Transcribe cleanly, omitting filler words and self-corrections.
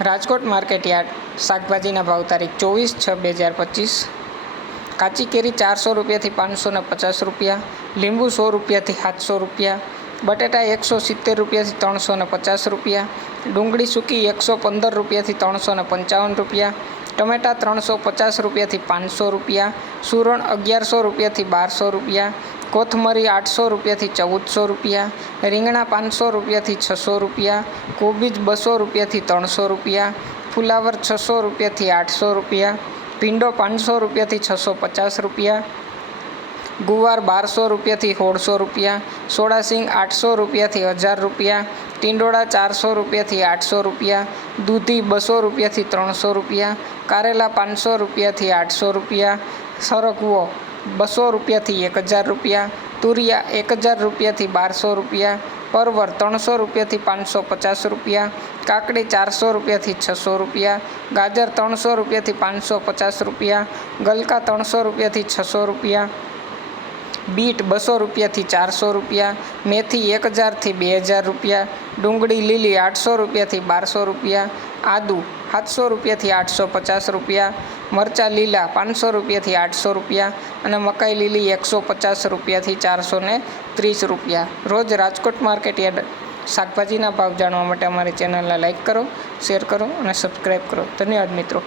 Rajkot market yard શાકભાજીના ભાવ તારીખ 24/6/2025। કાચી કેરી 400 રૂપિયાથી 550 રૂપિયા, લીંબુ 100 રૂપિયાથી 700 રૂપિયા, બટેટા 170 રૂપિયાથી 350 રૂપિયા, ડુંગળી સૂકી 115 રૂપિયાથી 355 રૂપિયા, ટમેટા 350 રૂપિયાથી 500 રૂપિયા, સૂરણ 1100 રૂપિયાથી 1200 રૂપિયા, કોથમરી 800 રૂપિયાથી 1400 રૂપિયા, રીંગણા 500 રૂપિયાથી 600 રૂપિયા, કોબીજ 200 રૂપિયાથી 300 રૂપિયા, ફુલાવર 600 રૂપિયાથી 800 રૂપિયા, ભીંડો 500 રૂપિયાથી 650 રૂપિયા, ગુવાર 1200 રૂપિયાથી 1600 રૂપિયા, સોડાસિંગ 800 રૂપિયાથી 1000 રૂપિયા, ટીંડોળા 400 રૂપિયાથી 800 રૂપિયા, દૂધી 200 રૂપિયાથી 300 રૂપિયા, કારેલા 500 રૂપિયાથી 800 રૂપિયા, સરગવો 200 રૂપિયાથી 1000 રૂપિયા, તુરિયા 1000 રૂપિયાથી 1200 રૂપિયા, પરવર 300 રૂપિયાથી 550 રૂપિયા, કાકડી 400 રૂપિયાથી 600 રૂપિયા, ગાજર 300 રૂપિયાથી 550 રૂપિયા, ગલકા 300 રૂપિયાથી 600 રૂપિયા, બીટ 200 રૂપિયાથી 400 રૂપિયા, મેથી 1000થી 2000 રૂપિયા, ડુંગળી લીલી 800 રૂપિયાથી 1200 રૂપિયા, આદુ 700 રૂપિયાથી 850 રૂપિયા, મરચાં લીલા 500 રૂપિયાથી 800 રૂપિયા અને મકાઈ લીલી 150 રૂપિયાથી 430 રૂપિયા। રોજ રાજકોટ માર્કેટ યાર્ડ શાકભાજીના ભાવ જાણવા માટે અમારી ચેનલને લાઇક કરો, શેર કરો અને સબસ્ક્રાઈબ કરો। ધન્યવાદ મિત્રો।